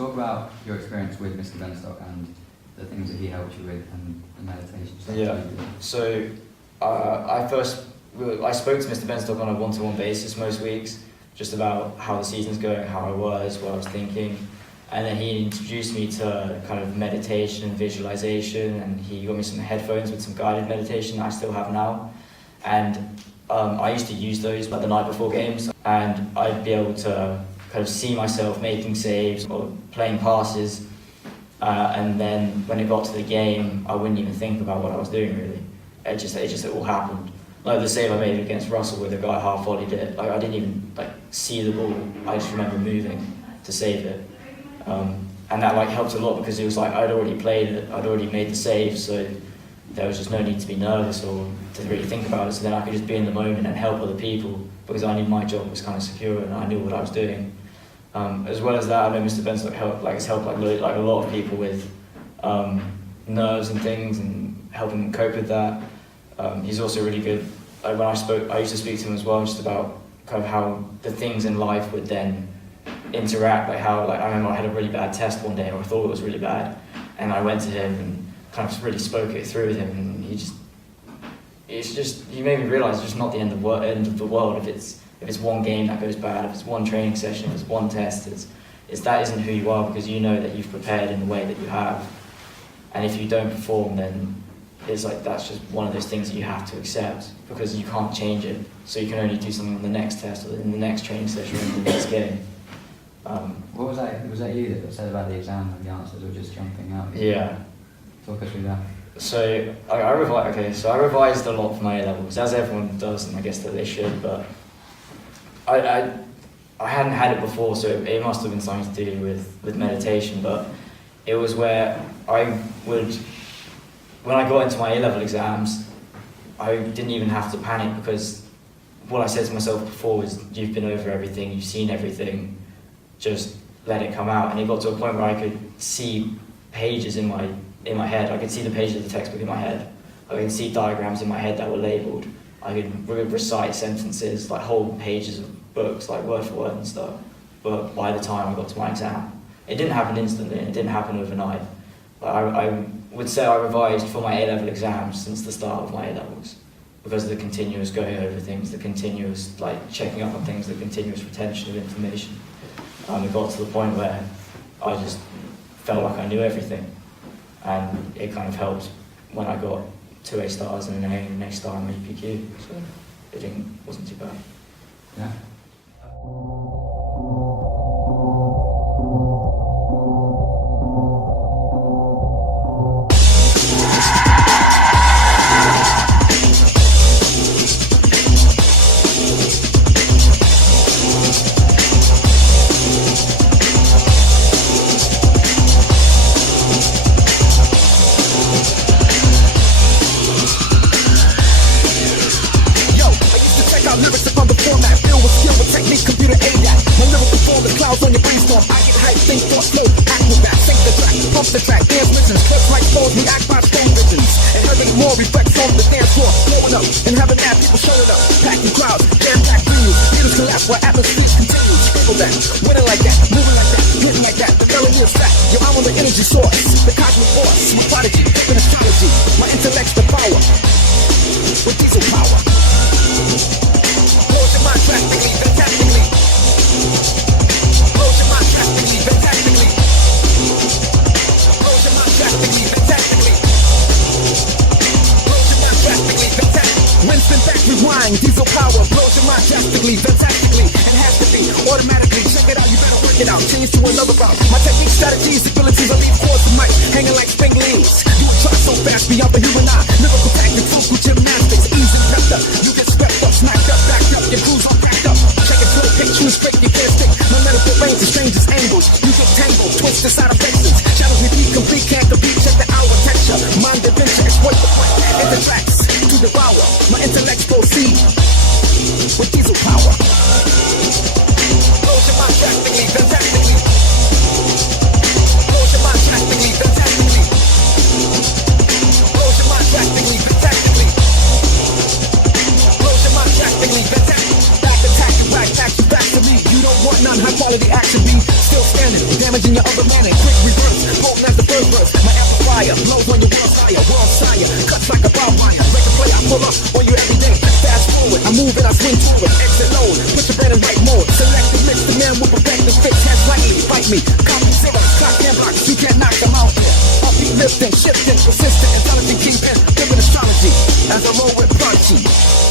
Talk about your experience with Mr. Benstock and the things that he helped you with and the meditation stuff. Yeah. So I spoke to Mr. Benstock on a one-to-one basis most weeks, just about how the season's going, how I was, what I was thinking. And then he introduced me to kind of meditation and visualization, and he got me some headphones with some guided meditation that I still have now. And I used to use those like the night before games, and I'd be able to kind of see myself making saves or playing passes. And then when it got to the game, I wouldn't even think about what I was doing really. It just all happened. Like the save I made against Russell where the guy half volleyed it, like I didn't even like see the ball. I just remember moving to save it. And that like helped a lot because it was like I'd already played it, I'd already made the save, so there was just no need to be nervous or to really think about it. So then I could just be in the moment and help other people because I knew my job was kind of secure and I knew what I was doing. As well as that, I know Mr. Benstock has helped like a lot of people with nerves and things and helping them cope with that. He's also really good. Like when I used to speak to him as well, just about kind of how the things in life would then interact. Like how, like I remember I had a really bad test one day, or I thought it was really bad, and I went to him and kind of really spoke it through with him, and he made me realise it's just not the end of the world if it's one game that goes bad, if it's one training session, if it's one test, that isn't who you are because you know that you've prepared in the way that you have, and if you don't perform, then it's like that's just one of those things that you have to accept because you can't change it. So you can only do something in the next test or in the next training session or in the next game. What was that? Was that you that said about the exam and the answers were just jumping out? Yeah. Talk us through that. So I revised a lot for my A-levels, as everyone does, and I guess that they should, but I hadn't had it before, so it must have been something to do with meditation, but it was where when I got into my A-level exams, I didn't even have to panic because what I said to myself before was, you've been over everything, you've seen everything, just let it come out. And it got to a point where I could see pages in my head. I could see the pages of the textbook in my head. I could see diagrams in my head that were labelled. I could recite sentences, like whole pages of books, like word for word and stuff. But by the time I got to my exam, it didn't happen instantly, and it didn't happen overnight. But I would say I revised for my A-level exams since the start of my A-levels because of the continuous going over things, the continuous like checking up on things, the continuous retention of information. It got to the point where I just felt like I knew everything, and it kind of helped when I got 2 A stars and an A and an A star in my EPQ, so it wasn't too bad. Yeah. On your brainstorm, I get hyped, think, thought, flow, act with that, sink the track, pump the track, dance missions, clip like balls, react by strong visions, and having more reflects on the dance floor, blowing up, and having mad people showing up, packing crowds, jam-packed venues, theaters collapse while atmospheres continue, scribble that, winning like that, moving like that, hitting like that, the melody is fat, yo, I'm on the energy source, the cosmic force, my prodigy, taking astrology, my intellect's the power, with diesel power, blows your mind drastically, fantastically. Blows your mind drastically, fantastically. Blows your mind drastically, fantastically. Blows your mind drastically, fantastically. When spin back, rewind, diesel power. Blows your mind drastically, fantastically. It has to be automatically. Check it out, you better work it out. Change to another route. My technique, strategies, abilities, I leave chords and mic hanging like spring leaves. You would try so fast beyond the human eye. Lyrical tactic, fruitful gymnastics, easy prepped up. You get swept up, smacked up, backed up. Your crews all packed up. Check it, flow, pitch, you straight, you can't stick. No medical range, the strangest angles. You get tangled, twist the side of faces. Shadows repeat, complete, can't compete. Check the hour texture. Mind adventure, exploit the point. In the tracks, to devour. My intellects proceed with diesel power. Blows your mind drastically, fantastically. Blows your mind drastically, fantastically. Blows your mind drastically, fantastically. Blows your mind drastically, fantastically. Back attack you, back you back to me. You don't want none, high quality action be still standing, damaging your other man in quick reverse. Potent as the first verse. My amplifier blows on your world sire. Cuts like a barbed wire. Break a play, I pull up on you every day. Fast forward, I move and I swing forward. Exit load, put your brain in right mode. Select the mix, the man will perfect the fix. Hands lightly, fight me. Copy sit-ups, clock and blocks. You can't knock them out. Upbeat lifting, shifting, persistent, intelligent, keeping, living astrology. As I roll with Prodigy.